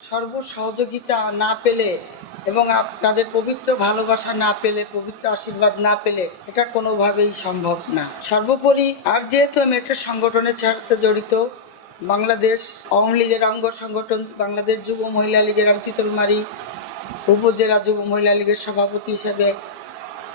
সর্ব সহযোগিতা না পেলে এবং আপনাদের পবিত্র ভালোবাসা না পেলে, পবিত্র আশীর্বাদ না পেলে এটা কোনোভাবেই সম্ভব না। সর্বোপরি আর যেহেতু আমি একটা সংগঠনের সাথে জড়িত, বাংলাদেশ আওয়ামী লীগের অঙ্গ সংগঠন, বাংলাদেশ যুব মহিলা লীগের আমি তিতলমারি উপজেলা যুব মহিলা লীগের সভাপতি হিসেবে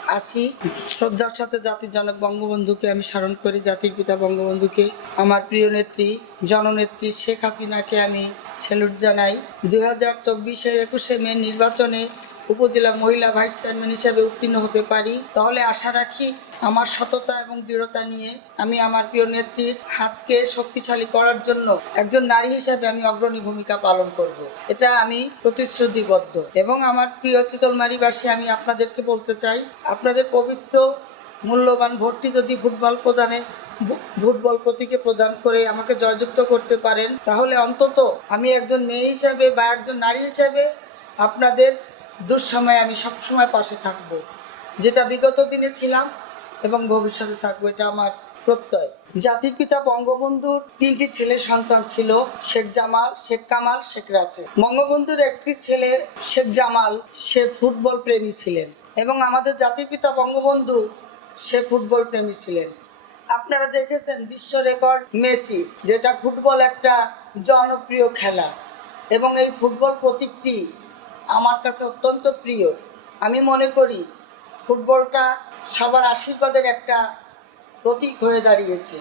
আছি। শ্রদ্ধার সাথে জাতির জনক বঙ্গবন্ধুকে আমি স্মরণ করি, জাতির পিতা বঙ্গবন্ধুকে। আমার প্রিয় নেত্রী, জননেত্রী শেখ হাসিনাকে আমি স্যালুট জানাই। দু হাজার চব্বিশের একুশে মে নির্বাচনে উপজেলা মহিলা ভাইস চেয়ারম্যান হিসাবে উত্তীর্ণ হতে পারি তাহলে আশা রাখি আমার সততা এবং দৃঢ়তা নিয়ে আমি আমার প্রিয় নেত্রীর হাতকে শক্তিশালী করার জন্য একজন নারী হিসাবে আমি অগ্রণী ভূমিকা পালন করব। এটা আমি প্রতিশ্রুতিবদ্ধ এবং আমার প্রিয় চিতলমারিবাসী আমি আপনাদেরকে বলতে চাই, আপনাদের পবিত্র, মূল্যবান ভোটটি যদি ফুটবল প্রদানে ফুটবল প্রতীকে প্রদান করে আমাকে জয়যুক্ত করতে পারেন, তাহলে অন্তত আমি একজন মেয়ে হিসাবে বা একজন নারী হিসাবে আপনাদের দুঃসময়ে আমি সবসময় পাশে থাকব। যেটা বিগত দিনে ছিলাম এবং ভবিষ্যতে থাকব, এটা আমার প্রত্যয়। জাতির পিতা বঙ্গবন্ধুর তিনটি ছেলে সন্তান ছিল, শেখ জামাল, শেখ কামাল, শেখ রাসেল। বঙ্গবন্ধুর একটি ছেলে, শেখ জামাল, সে ফুটবল প্রেমী ছিলেন এবং আমাদের জাতির পিতা বঙ্গবন্ধু, সে ফুটবল প্রেমী ছিলেন। আপনারা দেখেছেন বিশ্ব রেকর্ড মেচি যেটা ফুটবল একটা জনপ্রিয় খেলা এবং এই ফুটবল প্রতীকটি আমার কাছে অত্যন্ত প্রিয়। আমি মনে করি ফুটবলটা সবার আশীর্বাদের একটা প্রতীক হয়ে দাঁড়িয়েছে।